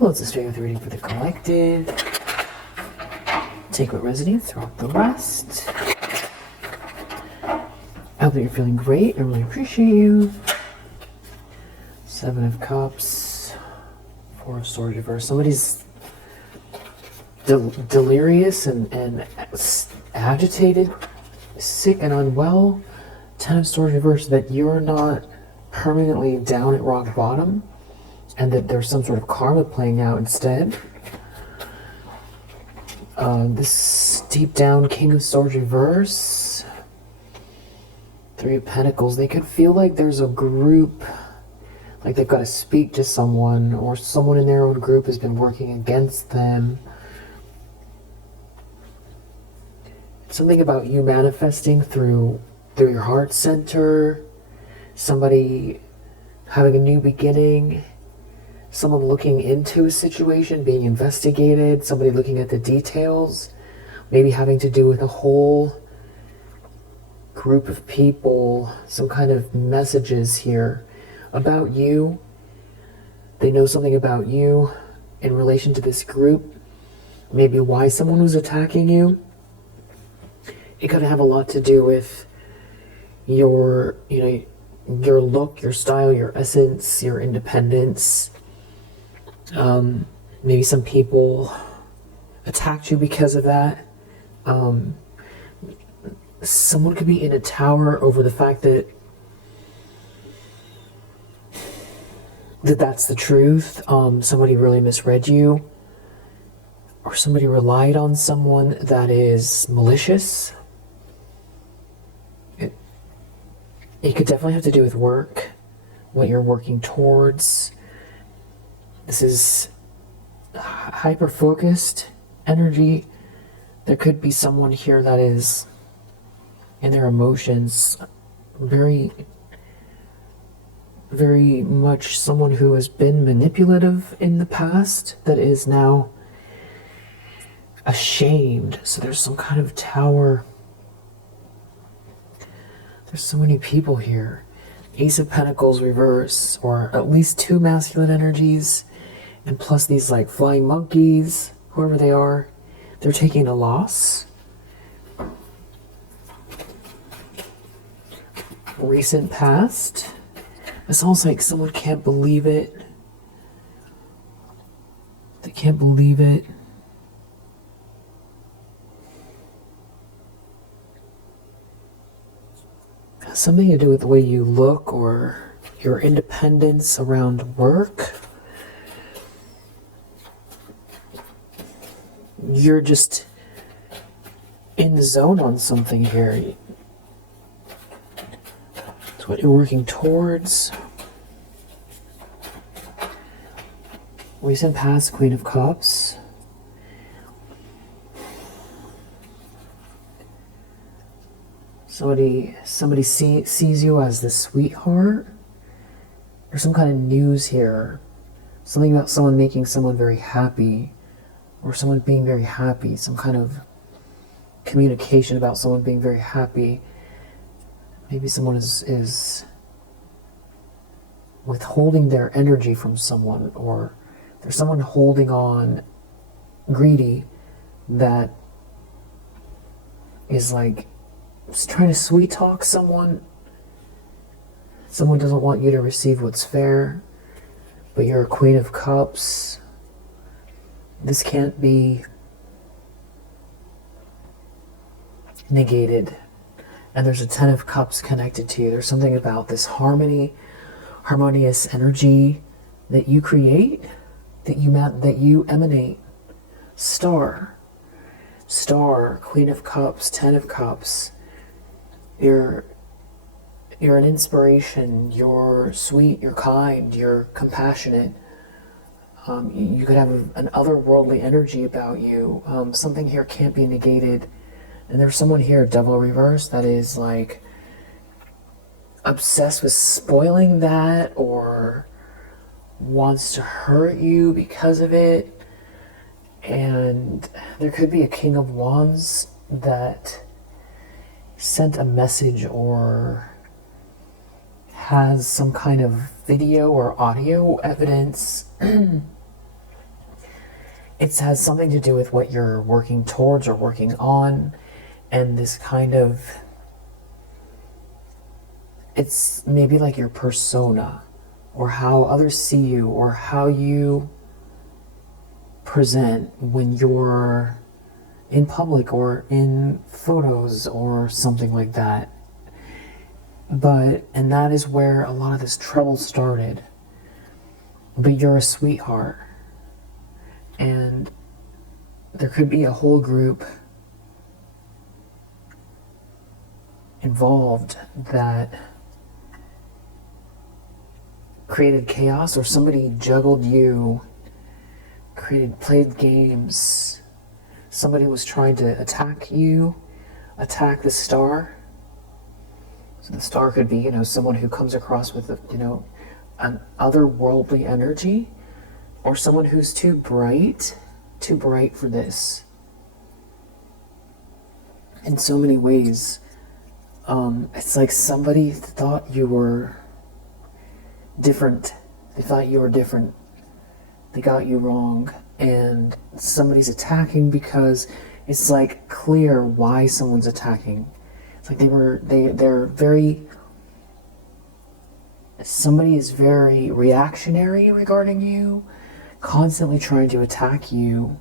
Let's just figure the reading for the collective. Take what resonates, throw out the rest. I hope that you're feeling great. I really appreciate you. 7 of Cups. 4 of Swords reverse. Somebody's delirious and agitated, sick and unwell. 10 of Swords reverse, that you're not permanently down at rock bottom and that there's some sort of karma playing out instead. This deep down King of Swords reverse. 3 of Pentacles. They could feel like there's a group, like they've got to speak to someone, or someone in their own group has been working against them. Something about you manifesting through your heart center, somebody having a new beginning, someone looking into a situation, being investigated, somebody looking at the details, maybe having to do with a whole group of people, some kind of messages here about you. They know something about you in relation to this group, maybe why someone was attacking you. It could have a lot to do with your look, your style, your essence, your independence. Maybe some people attacked you because of that. Someone could be in a tower over the fact that that's the truth. Somebody really misread you, or somebody relied on someone that is malicious. It could definitely have to do with work, what you're working towards. This is hyper-focused energy. There could be someone here that is, in their emotions, very, very much someone who has been manipulative in the past, that is now ashamed. So there's some kind of tower. There's so many people here. Ace of Pentacles reverse, or at least 2 masculine energies, and plus these like flying monkeys, whoever they are, they're taking a loss. Recent past. It's almost like someone can't believe it. They can't believe it. Something to do with the way you look or your independence around work. You're just in the zone on something here. It's what you're working towards. Recent past, Queen of Cups. Somebody sees you as the sweetheart. There's some kind of news here. Something about someone making someone very happy, or someone being very happy. Some kind of communication about someone being very happy. Maybe someone is withholding their energy from someone, or there's someone holding on, greedy, that is like trying to sweet talk someone. Someone doesn't want you to receive what's fair, but you're a Queen of Cups. This can't be negated. And there's a 10 of Cups connected to you. There's something about this harmonious energy that you create, that you emanate. Star, Queen of Cups, 10 of Cups. You're an inspiration. You're sweet, you're kind, you're compassionate. You could have an otherworldly energy about you. Something here can't be negated. And there's someone here, Devil reverse, that is like obsessed with spoiling that, or wants to hurt you because of it. And there could be a King of Wands that sent a message or has some kind of video or audio evidence it has something to do with what you're working towards or working on, and this kind of, it's maybe like your persona, or how others see you, or how you present when you're in public or in photos or something like that. And that is where a lot of this trouble started. But you're a sweetheart. And there could be a whole group involved that created chaos, or somebody juggled you, played games. Somebody was trying to attack you, attack the star. So the star could be, someone who comes across with, an otherworldly energy, or someone who's too bright for this. In so many ways, it's like somebody thought you were different. They thought you were different. They got you wrong, and somebody's attacking because it's like clear why someone's attacking. It's like they're very, somebody is very reactionary regarding you, constantly trying to attack you,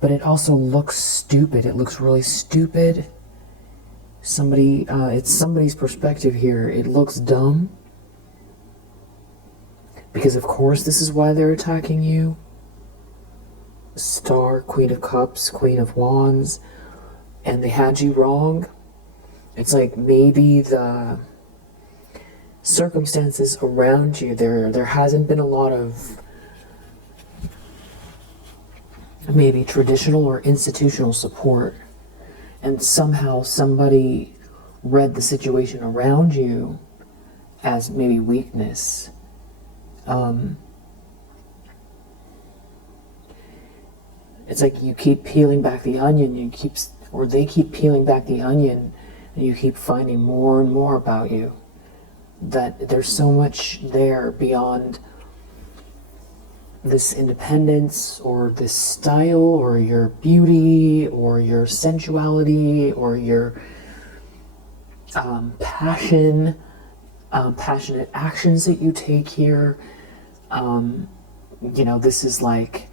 but it also looks stupid. It looks really stupid. It's somebody's perspective here. It looks dumb. Because of course this is why they're attacking you. Star, Queen of Cups, Queen of Wands, and they had you wrong. It's like maybe the circumstances around you, there hasn't been a lot of maybe traditional or institutional support, and somehow somebody read the situation around you as maybe weakness. It's like you keep peeling back the onion, they keep peeling back the onion, and you keep finding more and more about you. That there's so much there beyond this independence, or this style, or your beauty, or your sensuality, or your passionate actions that you take here. This is like,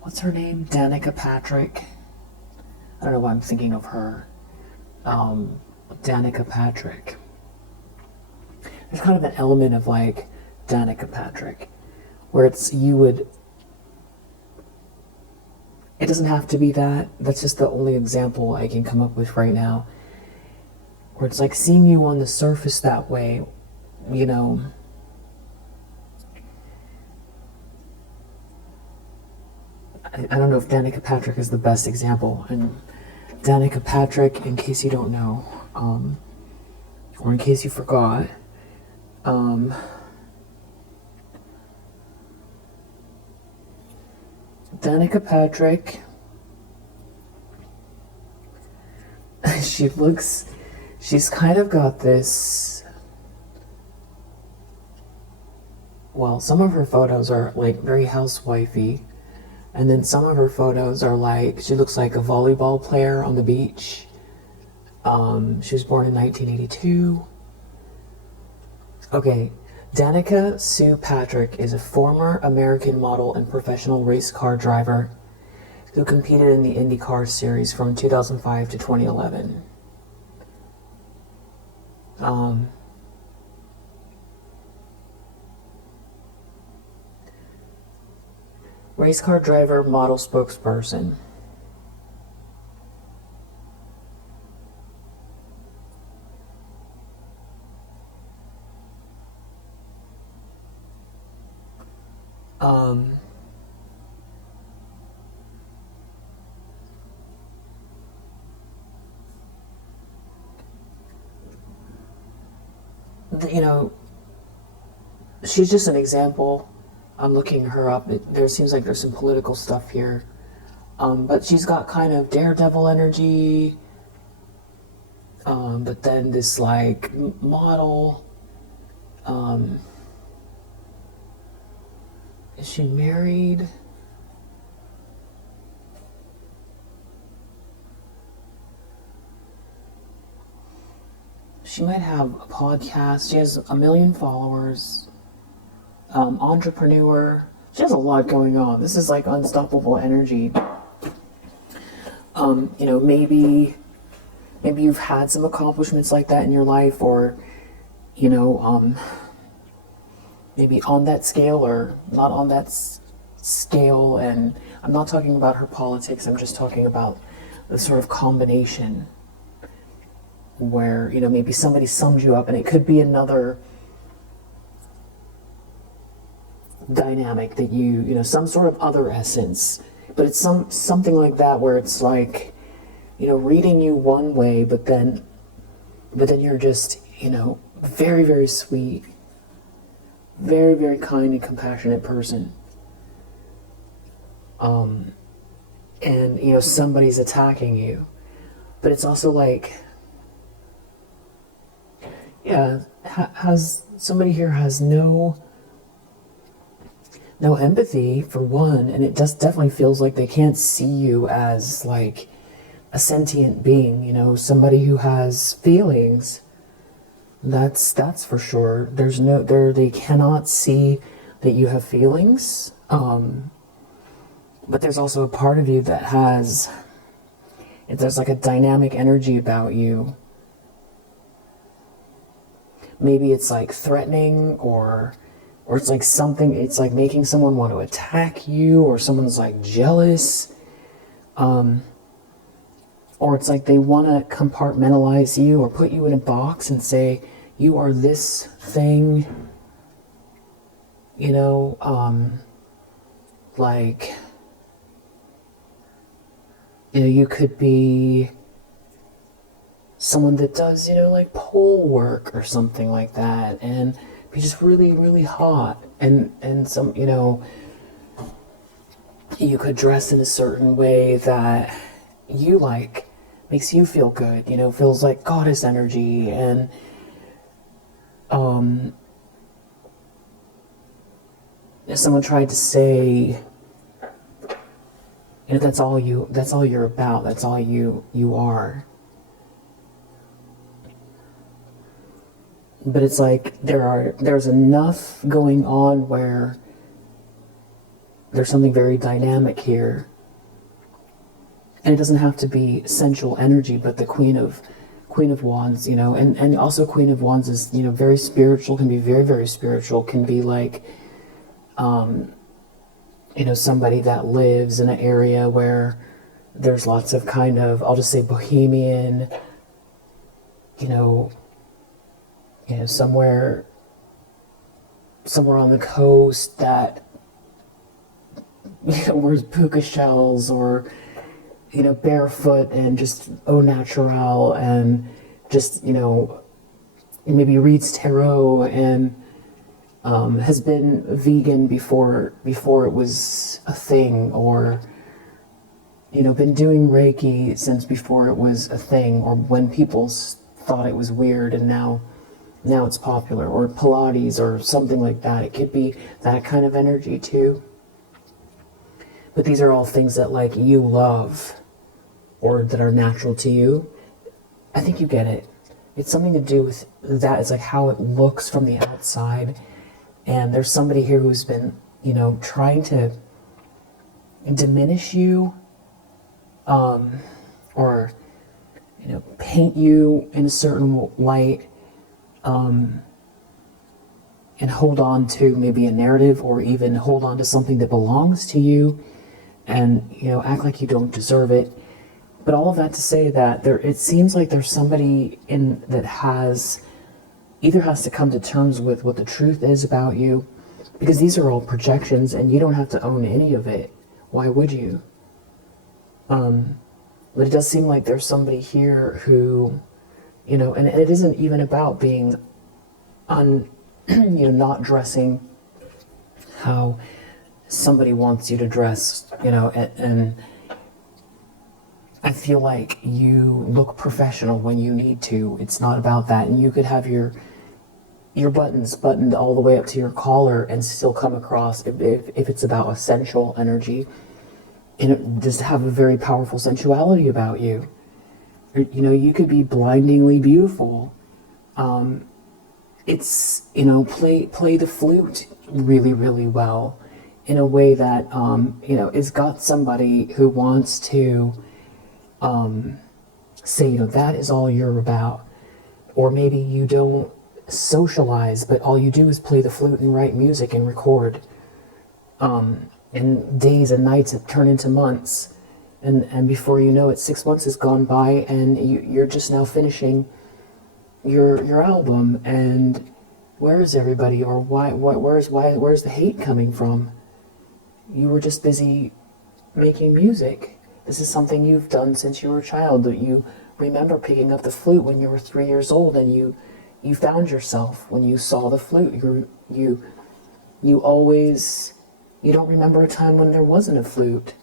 what's her name? Danica Patrick. I don't know why I'm thinking of her. Danica Patrick. There's kind of an element of like Danica Patrick, where it doesn't have to be that. That's just the only example I can come up with right now. Where it's like seeing you on the surface that way, I don't know if Danica Patrick is the best example. And Danica Patrick, in case you don't know, or in case you forgot, Danica Patrick, she's kind of got this, well, some of her photos are like very housewifey, and then some of her photos are like, she looks like a volleyball player on the beach. She was born in 1982. Okay, Danica Sue Patrick is a former American model and professional race car driver who competed in the IndyCar series from 2005 to 2011. Race car driver, model, spokesperson. She's just an example. I'm looking her up. There seems like there's some political stuff here. But she's got kind of daredevil energy. But then this like model. Is she married? she might have a podcast. She has 1 million followers. Entrepreneur. She has a lot going on. This is like unstoppable energy. Maybe you've had some accomplishments like that in your life, or maybe on that scale or not on that scale. And I'm not talking about her politics. I'm just talking about the sort of combination where maybe somebody sums you up, and it could be another dynamic that some sort of other essence, but it's something like that where it's like reading you one way, but then you're just very, very sweet, very, very kind and compassionate person, and somebody's attacking you, but it's also like, has somebody here has no empathy for one, and it just definitely feels like they can't see you as like a sentient being, somebody who has feelings. That's for sure. They cannot see that you have feelings. But there's also a part of you that there's like a dynamic energy about you. Maybe it's like threatening, or it's like something, it's like making someone want to attack you, or someone's like jealous. Or it's like they want to compartmentalize you or put you in a box and say, you are this thing, you could be someone that does, like pole work or something like that, and be just really, really hot, and some, you could dress in a certain way that you like, makes you feel good, feels like goddess energy, and if someone tried to say, that's all you're about, that's all you are. But it's like there's enough going on where there's something very dynamic here. And it doesn't have to be sensual energy, but the Queen of Wands, and also Queen of Wands is, very spiritual, can be very, very spiritual, can be like, somebody that lives in an area where there's lots of kind of, I'll just say bohemian, somewhere on the coast that, wears puka shells, or, barefoot and just au naturel, and just, maybe reads tarot, and has been vegan before it was a thing, or, been doing Reiki since before it was a thing, or when people thought it was weird, and now it's popular, or Pilates or something like that. It could be that kind of energy too. But these are all things that like you love, or that are natural to you. I think you get it. It's something to do with that. It's like how it looks from the outside. And there's somebody here who's been, trying to diminish you, or, paint you in a certain light, and hold on to maybe a narrative, or even hold on to something that belongs to you, and, act like you don't deserve it. But all of that to say that it seems like there's somebody that either has to come to terms with what the truth is about you, because these are all projections and you don't have to own any of it. Why would you? But it does seem like there's somebody here who, and it isn't even about being not dressing how somebody wants you to dress, and I feel like you look professional when you need to. It's not about that. And you could have your buttons buttoned all the way up to your collar and still come across, if it's about a sensual energy, and just have a very powerful sensuality about you. You could be blindingly beautiful, it's, you know, play the flute really, really well in a way that, you know, it's got somebody who wants to say, you know, that is all you're about. Or maybe you don't socialize, but all you do is play the flute and write music and record. And days and nights have turned into months. And before you know it, 6 months has gone by and you're just now finishing your album. And where is everybody? Or where's the hate coming from? You were just busy making music. This is something you've done since you were a child. That you remember picking up the flute when you were 3 years old, and you found yourself when you saw the flute. You always, you don't remember a time when there wasn't a flute.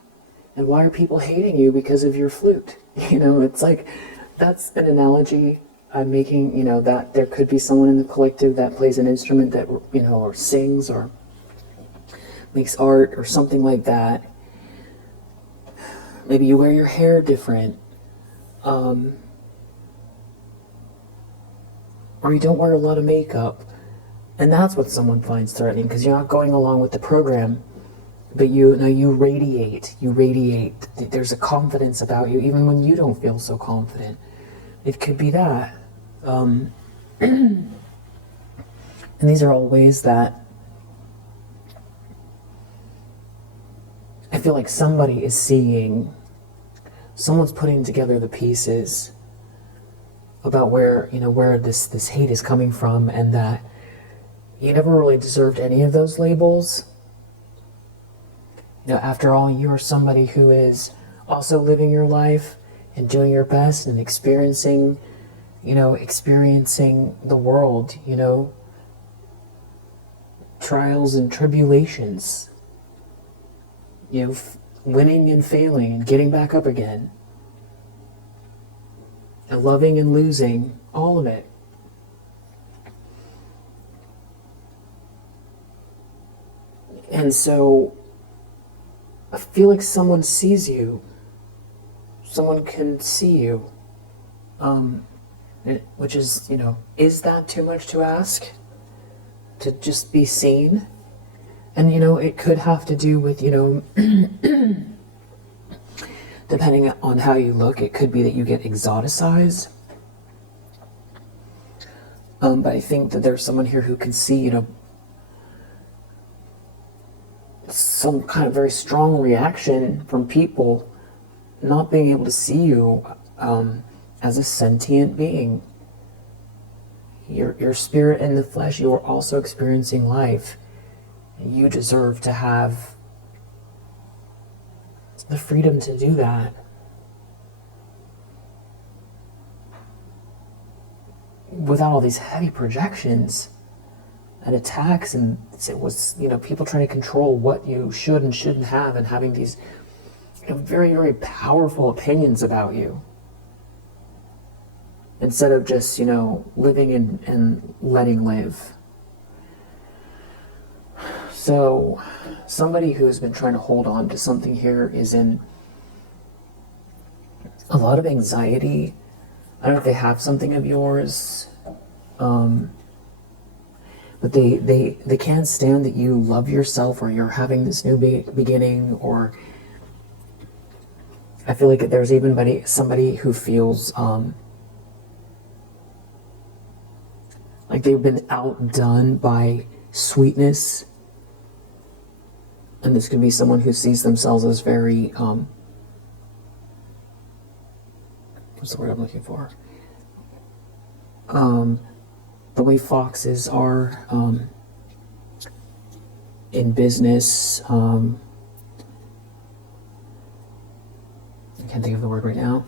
And why are people hating you because of your flute? You know, it's like, that's an analogy I'm making, you know, that there could be someone in the collective that plays an instrument that, you know, or sings or makes art or something like that. Maybe you wear your hair different. Or you don't wear a lot of makeup. And that's what someone finds threatening, because you're not going along with the program. But you radiate. There's a confidence about you, even when you don't feel so confident. It could be that. And these are all ways that I feel like somebody is seeing, someone's putting together the pieces about where, you know, where this hate is coming from, and that you never really deserved any of those labels. You know, after all, you are somebody who is also living your life and doing your best and experiencing the world, you know, trials and tribulations, you know, winning and failing and getting back up again, and loving and losing, all of it. And so I feel like someone sees you. Someone can see you. Which is, you know, is that too much to ask? To just be seen? And, you know, it could have to do with, you know, depending on how you look, it could be that you get exoticized. But I think that there's someone here who can see, you know, some kind of very strong reaction from people not being able to see you as a sentient being. Your spirit in the flesh, you are also experiencing life. You deserve to have the freedom to do that. Without all these heavy projections and attacks, and it was, you know, people trying to control what you should and shouldn't have, and having these, you know, very, very powerful opinions about you, instead of just, you know, living and letting live. So somebody who's been trying to hold on to something here is in a lot of anxiety. I don't know if they have something of yours, but they can't stand that you love yourself, or you're having this new beginning. Or I feel like there's even somebody who feels like they've been outdone by sweetness. And this could be someone who sees themselves as very, what's the word I'm looking for? The way foxes are in business. I can't think of the word right now.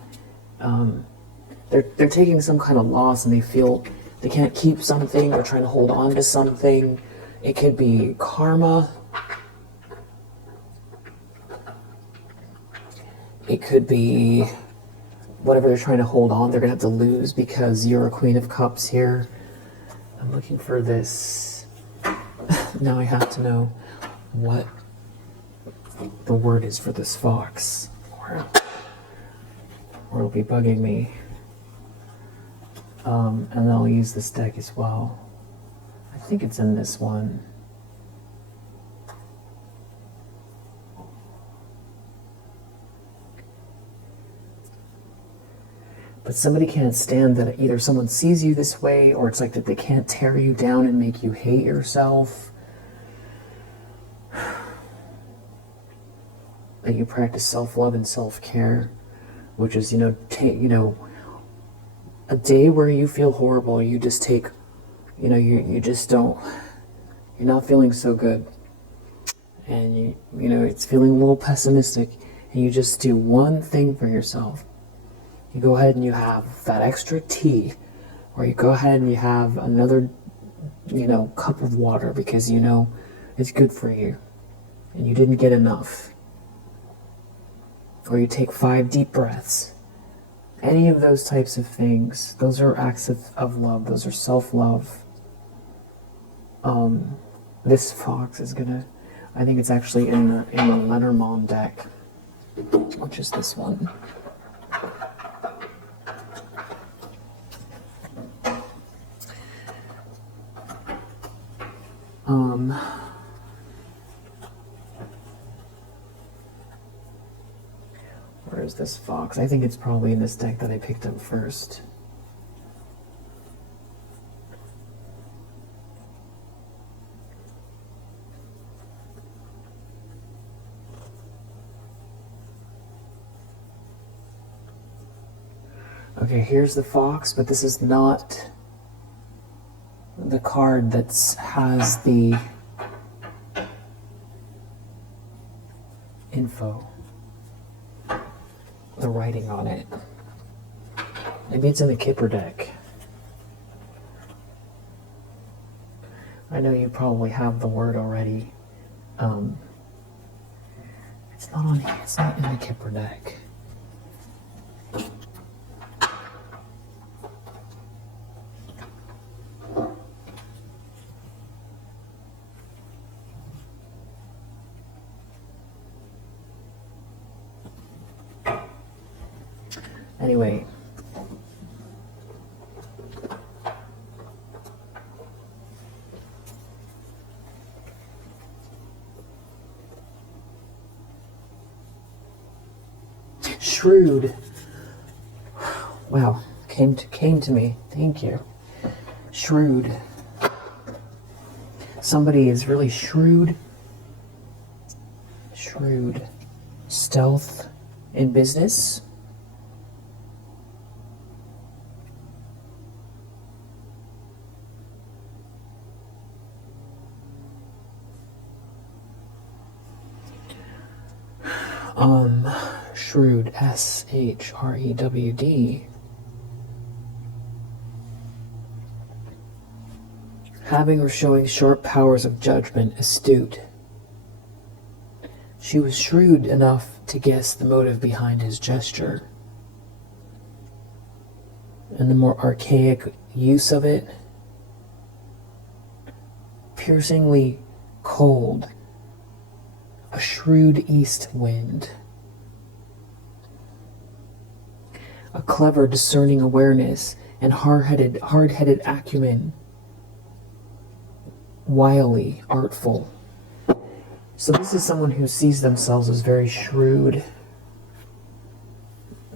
They're taking some kind of loss, and they feel they can't keep something. They're trying to hold on to something. It could be karma. It could be whatever they're trying to hold on, they're going to have to lose, because you're a Queen of Cups here. I'm looking for this. Now I have to know what the word is for this fox, or it'll be bugging me. And then I'll use this deck as well. I think it's in this one. But somebody can't stand that either someone sees you this way, or it's like that they can't tear you down and make you hate yourself. That you practice self-love and self-care, which is, a day where you feel horrible, you just take, you just don't, you're not feeling so good. And it's feeling a little pessimistic, and you just do one thing for yourself. You go ahead and you have that extra tea, or you go ahead and you have another, cup of water because it's good for you and you didn't get enough. Or you take 5 deep breaths. Any of those types of things, those are acts of love, those are self-love. This fox is I think it's actually in the Lenormand deck, which is this one. Where is this fox? I think it's probably in this deck that I picked up first. Okay, here's the fox, but this is not the card that has the info, the writing on it. Maybe it's in the Kipper deck. I know you probably have the word already. It's not in the Kipper deck. Anyway, shrewd. Wow, came to me. Thank you. Shrewd. Somebody is really shrewd. Shrewd. Stealth in business. Shrewd, S-H-R-E-W-D. Having or showing sharp powers of judgment, astute. She was shrewd enough to guess the motive behind his gesture, and the more archaic use of it. Piercingly cold, a shrewd east wind. A clever, discerning awareness and hard-headed acumen. Wily, artful. So this is someone who sees themselves as very shrewd.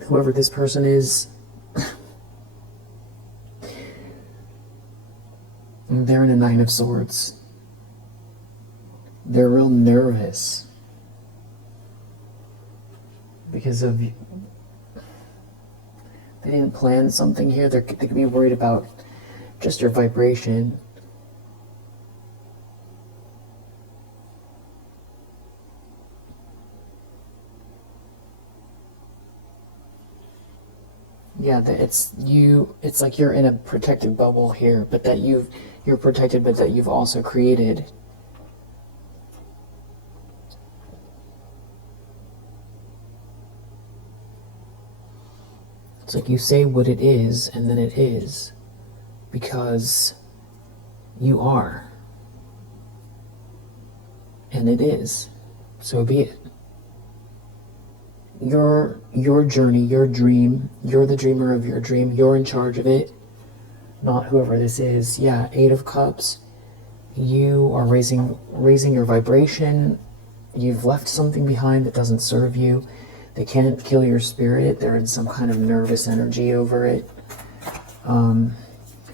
Whoever this person is, they're in a 9 of Swords. They're real nervous because of they didn't plan something here. They could be worried about just your vibration. Yeah, it's like you're in a protective bubble here, but that you're protected, but that you've also created. It's like you say what it is, and then it is, because you are. And it is. So be it. Your journey, your dream, you're the dreamer of your dream, you're in charge of it. not whoever this is. Yeah, Eight of Cups. You are raising your vibration. You've left something behind that doesn't serve you. They can't kill your spirit. They're in some kind of nervous energy over it.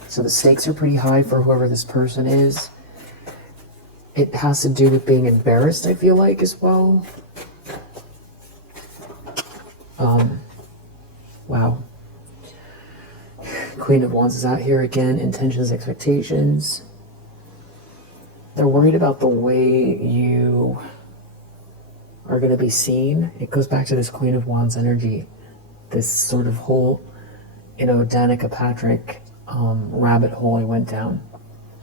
So the stakes are pretty high for whoever this person is. It has to do with being embarrassed, I feel like, as well. Wow. Queen of Wands is out here again. Intentions, expectations. They're worried about the way you are going to be seen. It goes back to this Queen of Wands energy. This sort of whole, Danica Patrick rabbit hole I went down.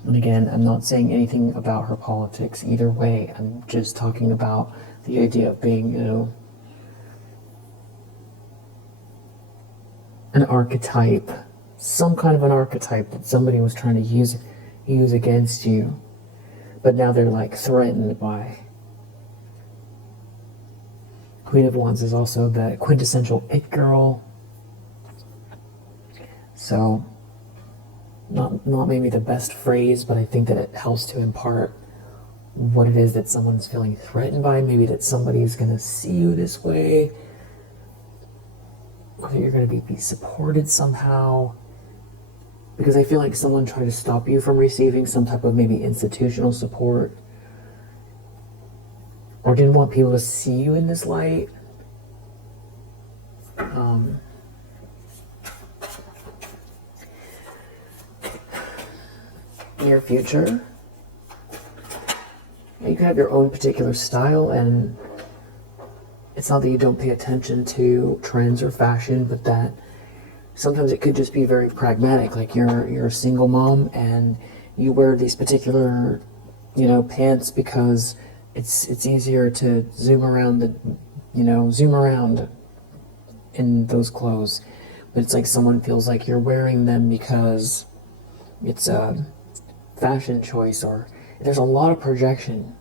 And again, I'm not saying anything about her politics either way. I'm just talking about the idea of being, an archetype. Some kind of an archetype that somebody was trying to use against you. But now they're like threatened by. Queen of Wands is also the quintessential it girl. So, not maybe the best phrase, but I think that it helps to impart what it is that someone's feeling threatened by. Maybe that somebody's going to see you this way. Or that you're going to be supported somehow. Because I feel like someone tried to stop you from receiving some type of maybe institutional support. Or didn't want people to see you in this light. Near future. You can have your own particular style, and it's not that you don't pay attention to trends or fashion, but that sometimes it could just be very pragmatic. Like you're a single mom and you wear these particular, pants because it's easier to zoom around in those clothes. But it's like someone feels like you're wearing them because it's a fashion choice, or there's a lot of projection.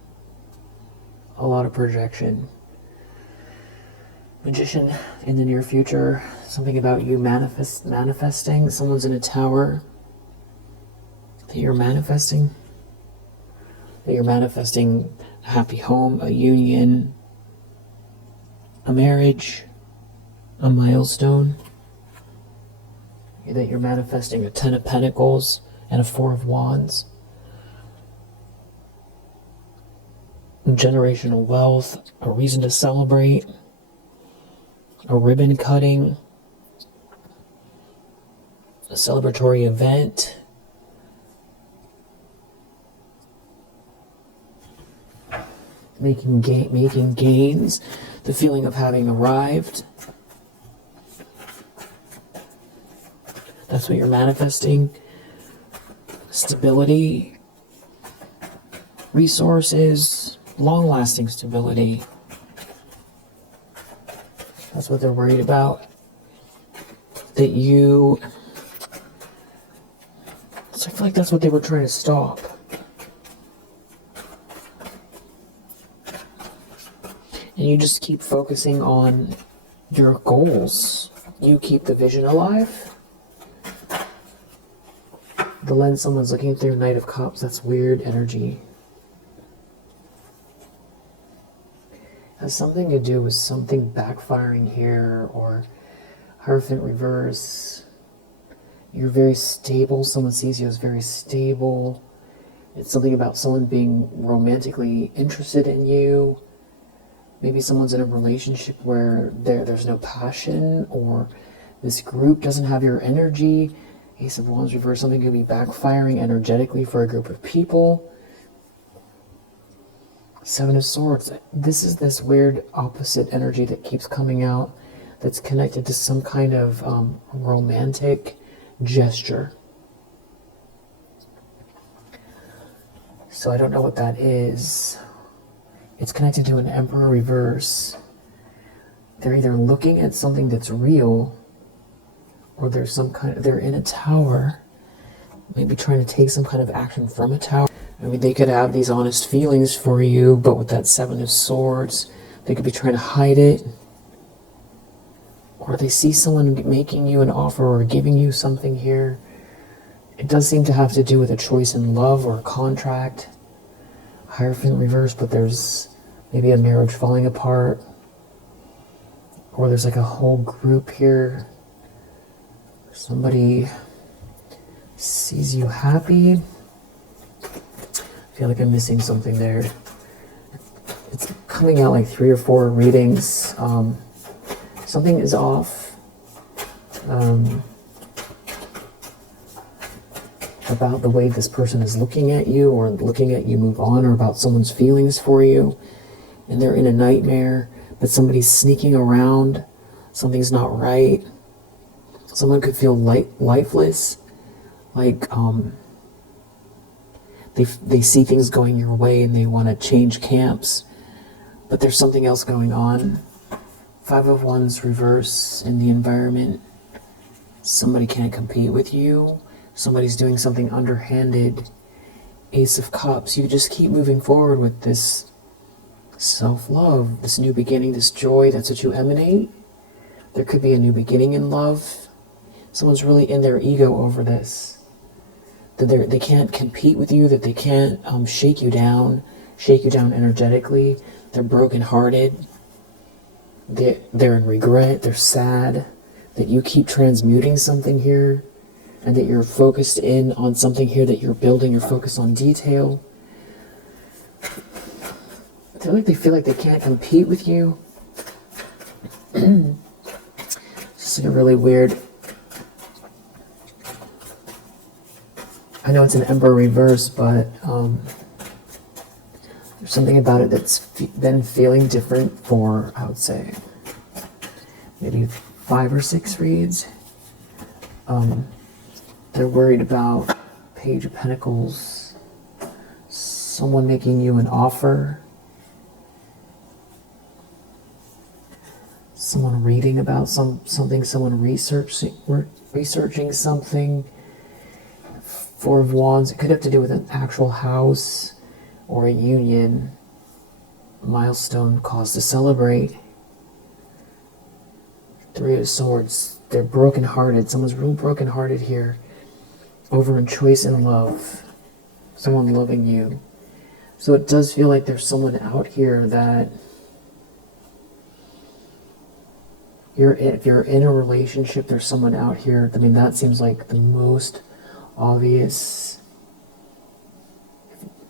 Magician in the near future, something about you manifesting. Someone's in a tower that you're manifesting. A happy home, a union, a marriage, a milestone. That you're manifesting a Ten of Pentacles and a Four of Wands. Generational wealth, a reason to celebrate, a ribbon cutting, a celebratory event, making gains, the feeling of having arrived. That's what you're manifesting. Stability, resources, long-lasting stability. That's what they're worried about. So I feel like that's what they were trying to stop. And you just keep focusing on your goals. You keep the vision alive. The lens someone's looking through, Knight of Cups, that's weird energy. Has something to do with something backfiring here, or Hierophant reverse. You're very stable. Someone sees you as very stable. It's something about someone being romantically interested in you. Maybe someone's in a relationship where there's no passion, or this group doesn't have your energy. Ace of Wands reverse. Something could be backfiring energetically for a group of people. Seven of Swords. This is this weird opposite energy that keeps coming out, that's connected to some kind of romantic gesture. So I don't know what that is. It's connected to an Emperor reverse. They're either looking at something that's real, or they're in a tower, maybe trying to take some kind of action from a tower. I mean, they could have these honest feelings for you, but with that Seven of Swords, they could be trying to hide it. Or they see someone making you an offer or giving you something here, It does seem to have to do with a choice in love or a contract. Hierophant reverse, but there's maybe a marriage falling apart. Or there's like a whole group here. Somebody sees you happy. I feel like I'm missing something there. It's coming out like 3 or 4 readings. Something is off. About the way this person is looking at you, or looking at you move on, or about someone's feelings for you, and they're in a nightmare, but somebody's sneaking around. Something's not right. Someone could feel lifeless, like they see things going your way and they want to change camps, but there's something else going on. 5 of Wands reverse in the environment. Somebody can't compete with you. Somebody's doing something underhanded. Ace of Cups. You just keep moving forward with this self-love, this new beginning, this joy. That's what you emanate. There could be a new beginning in love. Someone's really in their ego over this. That they can't compete with you, that they can't shake you down energetically. They're brokenhearted. They're in regret. They're sad. That you keep transmuting something here. And that you're focused in on something here that you're building. You're focused on detail. They feel like they can't compete with you. It's like a really weird... I know it's an Emperor reverse, but there's something about it that's been feeling different for, I would say, maybe 5 or 6 reads. They're worried about Page of Pentacles, someone making you an offer, someone reading about something, someone researching something. 4 of Wands, it could have to do with an actual house or a union, milestone, cause to celebrate. 3 of Swords, they're brokenhearted. Someone's real brokenhearted here. Over in choice and love. Someone loving you. So it does feel like there's someone out here that if you're in a relationship, there's someone out here. I mean, that seems like the most obvious.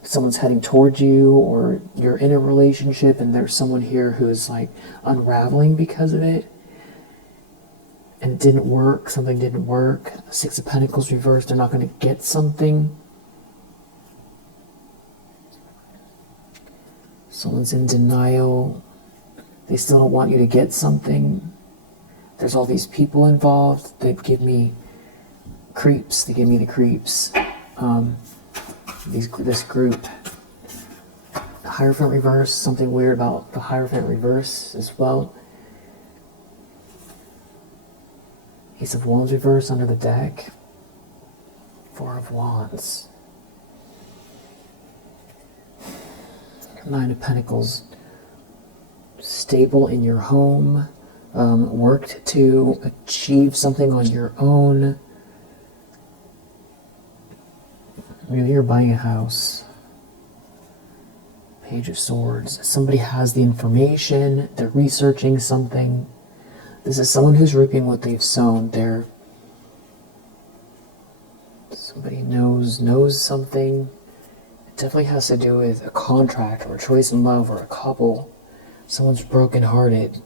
If someone's heading towards you, or you're in a relationship and there's someone here who's like unraveling because of it. And it didn't work, something didn't work. 6 of Pentacles reversed, they're not going to get something. Someone's in denial. They still don't want you to get something. There's all these people involved. They give me creeps. They give me the creeps. This group. Hierophant reverse, something weird about the Hierophant reverse as well. Ace of Wands reverse under the deck. 4 of Wands. 9 of Pentacles. Stable in your home. Worked to achieve something on your own. Maybe you're buying a house. Page of Swords. Somebody has the information. They're researching something. This is someone who's reaping what they've sown. Somebody knows something. It definitely has to do with a contract or a choice in love or a couple. Someone's brokenhearted.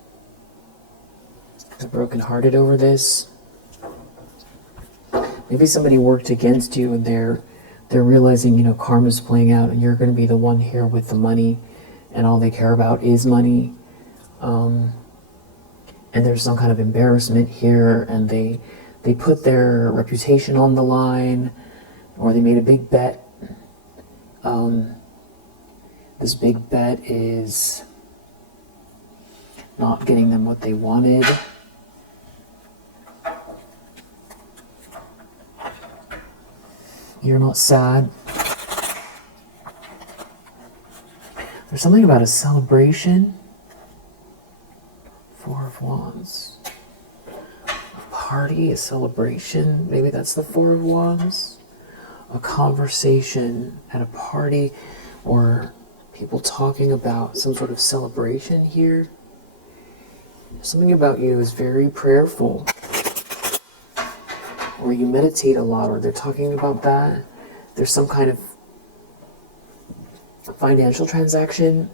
They're brokenhearted over this. Maybe somebody worked against you and they're realizing, karma's playing out and you're going to be the one here with the money and all they care about is money. And there's some kind of embarrassment here, and they put their reputation on the line, or they made a big bet. This big bet is not getting them what they wanted. You're not sad. There's something about a celebration. 4 of Wands. A party, a celebration. Maybe that's the 4 of Wands. a conversation at a party, or people talking about some sort of celebration here. Something about you is very prayerful, or you meditate a lot, or they're talking about that. There's some kind of financial transaction,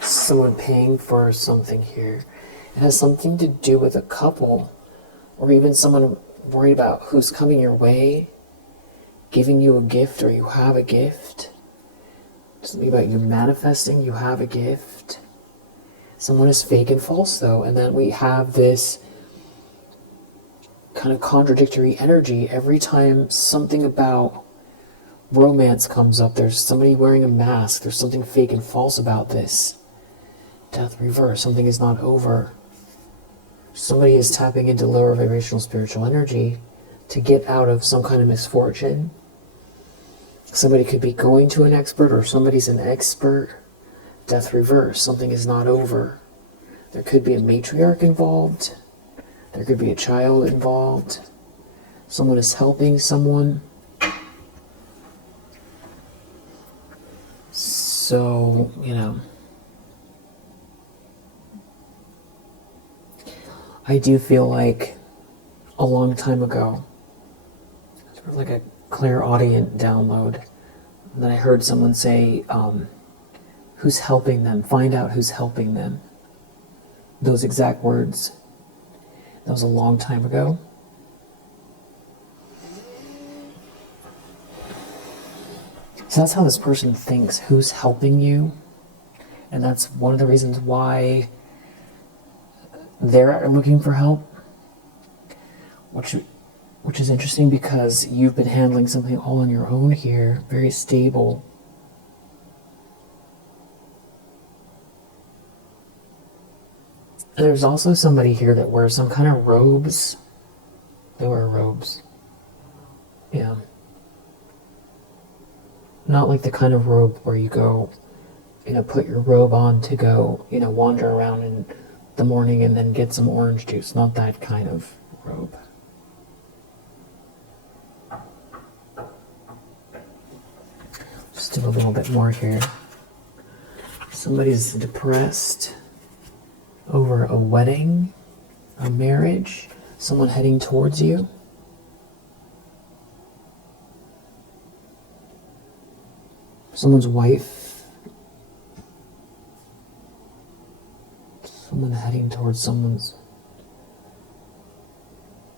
someone paying for something here. It has something to do with a couple, or even someone worried about who's coming your way, giving you a gift, or you have a gift. Something about you manifesting, you have a gift. Someone is fake and false though, and then we have this kind of contradictory energy every time something about romance comes up. There's somebody wearing a mask, there's something fake and false about this. Death reverse, something is not over. Somebody is tapping into lower vibrational spiritual energy to get out of some kind of misfortune. Somebody could be going to an expert, or somebody's an expert. Death reverse, something is not over. There could be a matriarch involved. There could be a child involved. Someone is helping someone. So, I do feel like a long time ago, sort of like a clairaudient download, that I heard someone say, who's helping them? Find out who's helping them. Those exact words. That was a long time ago. So that's how this person thinks, who's helping you. And that's one of the reasons why they're looking for help. Which is interesting, because you've been handling something all on your own here, very stable. And there's also somebody here that wears some kind of robes. They wear robes. Yeah. Not like the kind of robe where you go, put your robe on to go, wander around in the morning and then get some orange juice. Not that kind of robe. Just do a little bit more here. Somebody's depressed over a wedding, a marriage, someone heading towards you. Someone's wife. Someone heading towards someone's...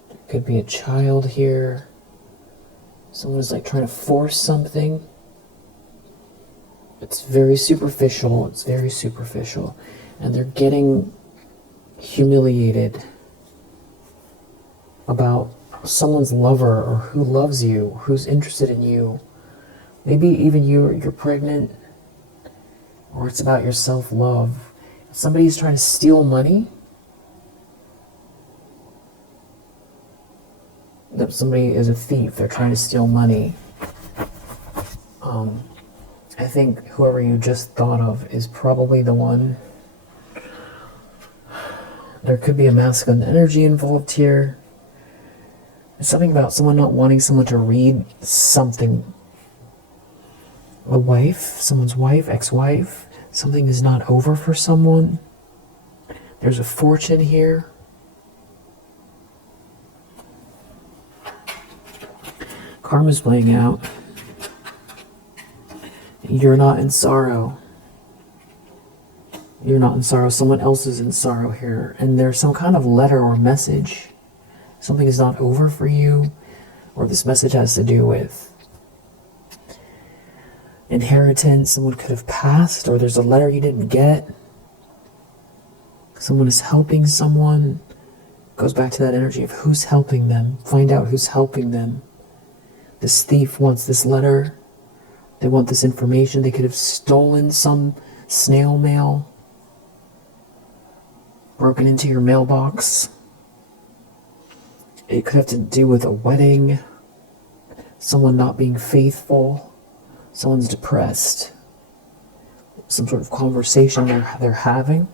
There could be a child here. Someone's like trying to force something. It's very superficial. It's very superficial. And they're getting humiliated about someone's lover, or who loves you, who's interested in you. Maybe even you're pregnant, or it's about your self-love. Somebody's trying to steal money. Somebody is a thief. They're trying to steal money. I think whoever you just thought of is probably the one. There could be a masculine energy involved here. There's something about someone not wanting someone to read something. A wife, someone's wife, ex-wife. Something is not over for someone. There's a fortune here. Karma's playing out. You're not in sorrow. You're not in sorrow. Someone else is in sorrow here. And there's some kind of letter or message. Something is not over for you. Or this message has to do with inheritance. Someone could have passed. Or there's a letter you didn't get. Someone is helping someone. Goes back to that energy of who's helping them. Find out who's helping them. This thief wants this letter. They want this information. They could have stolen some snail mail. Broken into your mailbox. It could have to do with a wedding. Someone not being faithful. Someone's depressed. Some sort of conversation they're having.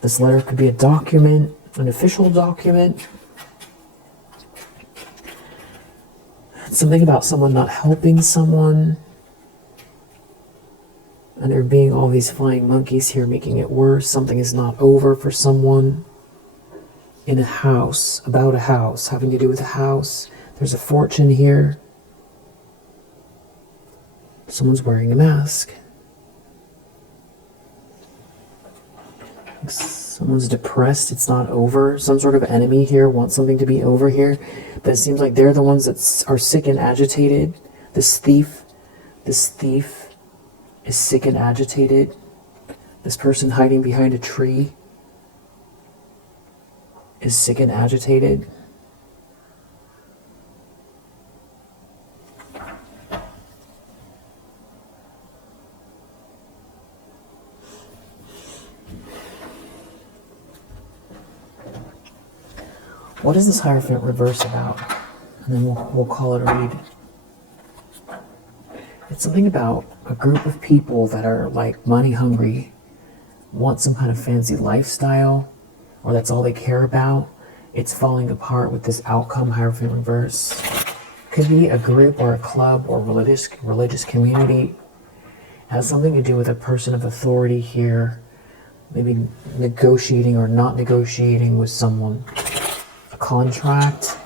This letter could be a document, an official document. Something about someone not helping someone. And there being all these flying monkeys here making it worse. Something is not over for someone. In a house, about a house, having to do with a house. There's a fortune here. Someone's wearing a mask. Someone's depressed, it's not over. Some sort of enemy here wants something to be over here. But it seems like they're the ones that are sick and agitated. This thief is sick and agitated. This person hiding behind a tree is sick and agitated. What is this Hierophant reverse about? And then we'll call it a read. It's something about a group of people that are like money hungry, want some kind of fancy lifestyle, or that's all they care about. It's falling apart with this outcome, Hierophant reverse. Could be a group or a club or religious community. It has something to do with a person of authority here, maybe negotiating or not negotiating with someone. A contract,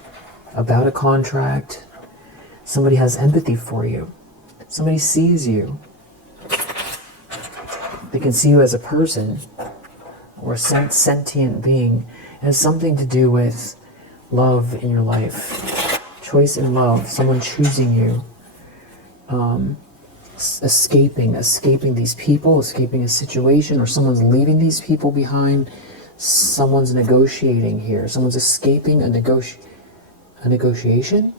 about a contract. Somebody has empathy for you. Somebody sees you. They can see you as a person or a sentient being. It has something to do with love in your life. Choice in love. Someone choosing you. Escaping these people, escaping a situation, or someone's leaving these people behind. Someone's negotiating here. Someone's escaping a negotiation?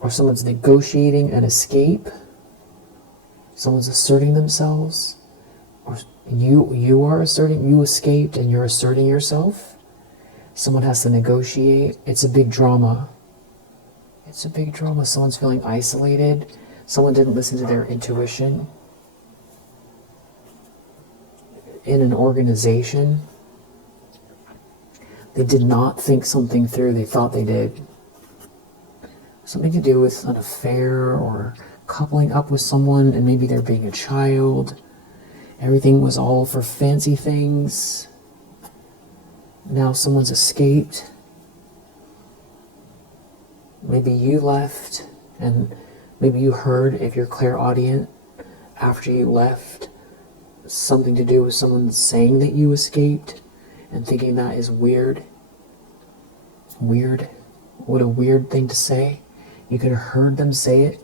Or someone's negotiating an escape? Someone's asserting themselves? Or you are asserting, you escaped and you're asserting yourself? Someone has to negotiate. It's a big drama. It's a big drama. Someone's feeling isolated. Someone didn't listen to their intuition. In an organization, they did not think something through. They thought they did. Something to do with an affair or coupling up with someone, and maybe they're being a child. Everything was all for fancy things. Now someone's escaped. Maybe you left, and maybe you heard, if you're clairaudient, after you left, something to do with someone saying that you escaped, and thinking that is weird. Weird. What a weird thing to say. You could have heard them say it.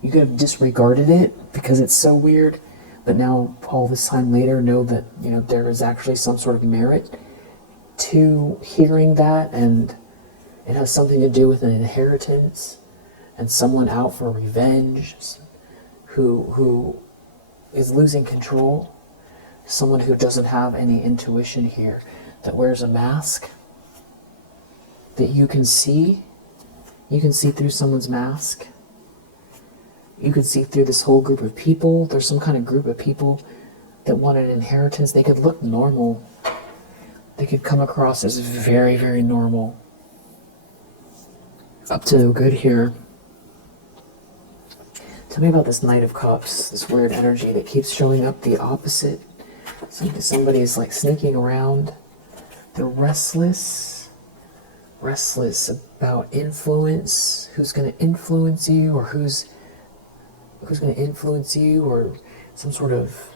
You could have disregarded it because it's so weird. But now, all this time later, know that there is actually some sort of merit to hearing that, and it has something to do with an inheritance and someone out for revenge who is losing control. Someone who doesn't have any intuition here, that wears a mask that you can see. You can see through someone's mask. You could see through this whole group of people. There's some kind of group of people that want an inheritance. They could look normal. They could come across as very, very normal. Up to no good here. Tell me about this Knight of Cups, this weird energy that keeps showing up the opposite. Somebody is like sneaking around. They're restless about influence. Who's going to influence you, or who's going to influence you, or some sort of,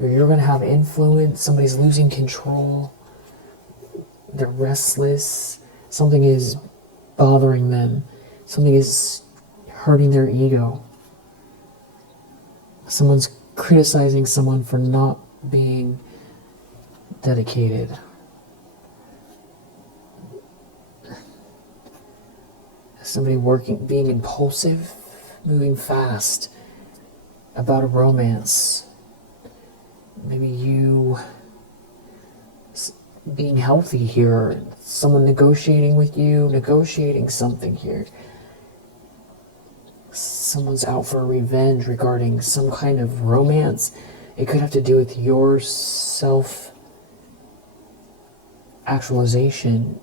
you're going to have influence. Somebody's losing control. They're restless. Something is bothering them. Something is hurting their ego. Someone's criticizing someone for not being dedicated. Somebody being impulsive, moving fast about a romance. Maybe you being healthy here, someone negotiating with you, negotiating something here. Someone's out for revenge regarding some kind of romance. It could have to do with your self-actualization.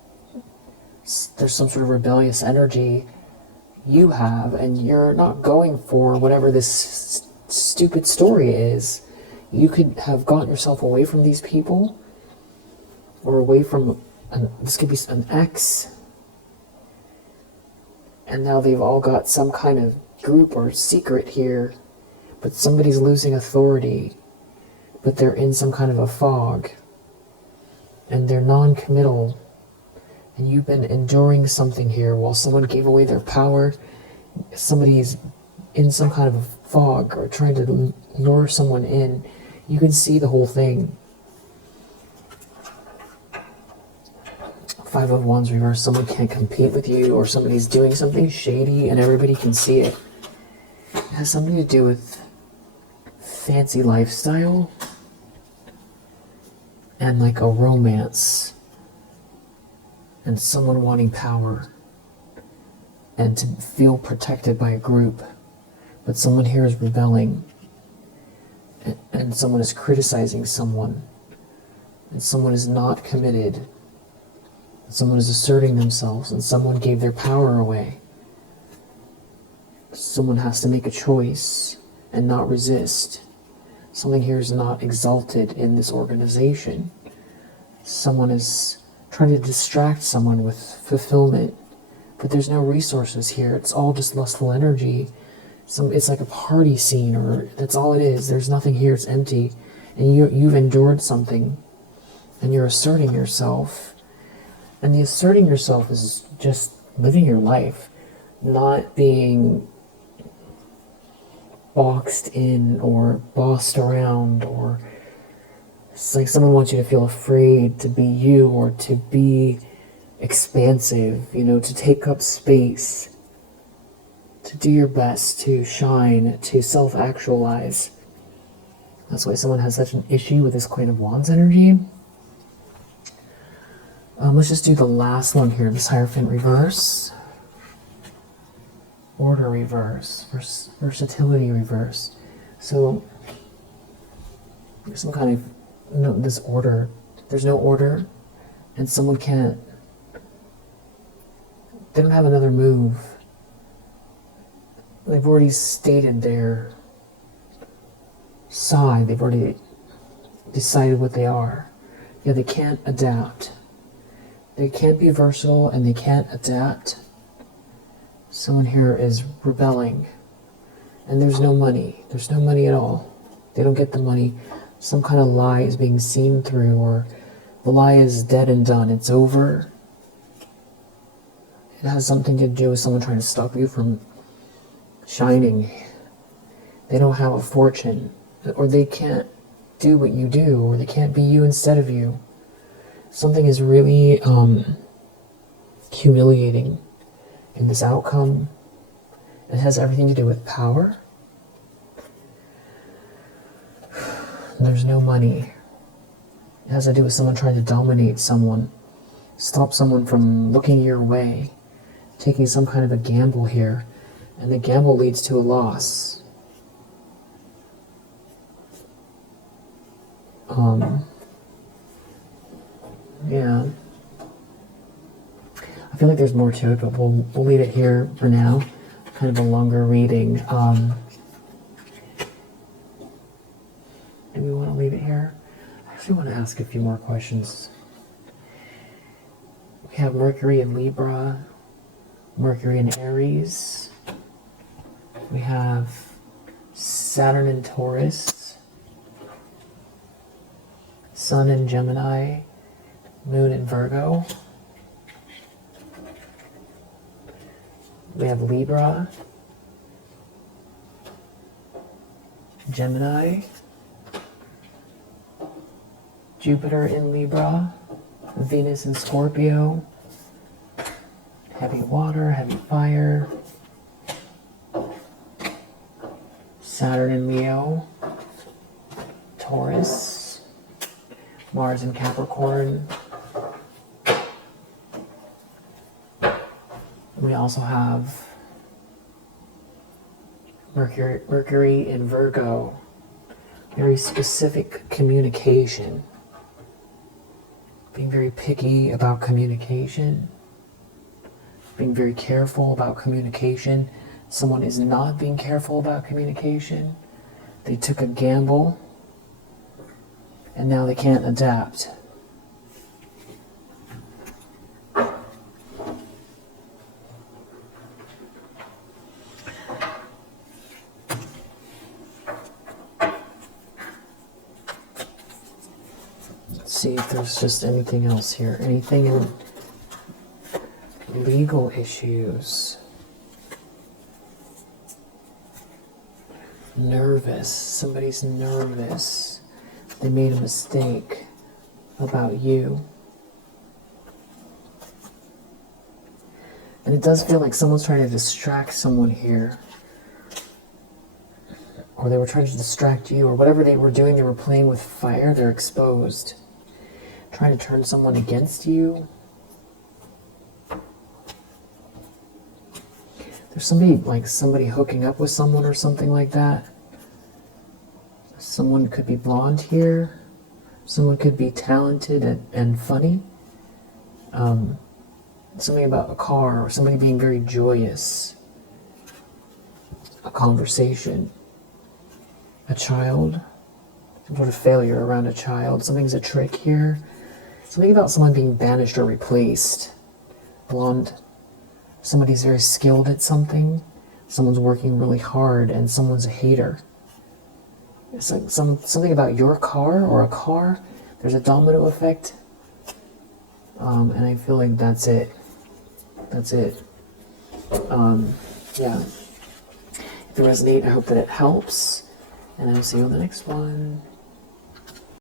there's some sort of rebellious energy you have, and you're not going for whatever this stupid story is. You could have gotten yourself away from these people, or away from, this could be an ex, and now they've all got some kind of group or secret here, but somebody's losing authority, but they're in some kind of a fog, and they're non-committal, and you've been enduring something here while someone gave away their power. Somebody's in some kind of a fog or trying to lure someone in. You can see the whole thing. Five of Wands reversed. Someone can't compete with you, or somebody's doing something shady and everybody can see it. It has something to do with fancy lifestyle and like a romance and someone wanting power and to feel protected by a group. But someone here is rebelling, and someone is criticizing someone, and someone is not committed. Someone is asserting themselves, and someone gave their power away. Someone has to make a choice and not resist. Something here is not exalted in this organization. Someone is trying to distract someone with fulfillment, but there's no resources here. It's all just lustful energy. It's like a party scene, or that's all it is. There's nothing here. It's empty, and you've endured something, and you're asserting yourself. And the asserting yourself is just living your life, not being boxed in or bossed around, or it's like someone wants you to feel afraid to be you, or to be expansive, to take up space, to do your best, to shine, to self-actualize. That's why someone has such an issue with this Queen of Wands energy. Let's just do the last one here, this Hierophant reverse, order reverse, versatility reverse. So there's some kind of this order. There's no order, and someone can't. They don't have another move. They've already stated their side. They've already decided what they are. Yeah, they can't adapt. They can't be versatile, and they can't adapt. Someone here is rebelling, and there's no money. There's no money at all. They don't get the money. Some kind of lie is being seen through, or the lie is dead and done. It's over. It has something to do with someone trying to stop you from shining. They don't have a fortune, or they can't do what you do, or they can't be you instead of you. Something is really humiliating in this outcome. It has everything to do with power. There's no money. It has to do with someone trying to dominate someone, stop someone from looking your way, taking some kind of a gamble here, and the gamble leads to a loss. Yeah. I feel like there's more to it, but we'll leave it here for now. Kind of a longer reading. Do we want to leave it here? I actually want to ask a few more questions. We have Mercury in Libra, Mercury in Aries. We have Saturn in Taurus, Sun in Gemini, Moon in Virgo. We have Libra, Gemini, Jupiter in Libra, Venus in Scorpio, heavy water, heavy fire, Saturn in Leo, Taurus, Mars in Capricorn. We also have Mercury in Virgo, very specific communication, being very picky about communication, being very careful about communication. Someone is not being careful about communication. They took a gamble and now they can't adapt. Let's see if there's just anything else here. Anything in legal issues. Nervous. Somebody's nervous. They made a mistake about you. And it does feel like someone's trying to distract someone here. Or they were trying to distract you, or whatever they were doing, they were playing with fire, they're exposed. Trying to turn someone against you. There's somebody hooking up with someone or something like that. Someone could be blonde here. Someone could be talented and funny. Something about a car or somebody being very joyous. A conversation. A child. Some sort of failure around a child. Something's a trick here. Something about someone being banished or replaced. Blonde. Somebody's very skilled at something. Someone's working really hard and someone's a hater. It's like something about your car or a car. There's a domino effect. And I feel like that's it. That's it. Yeah. If you resonate, I hope that it helps. And I'll see you on the next one.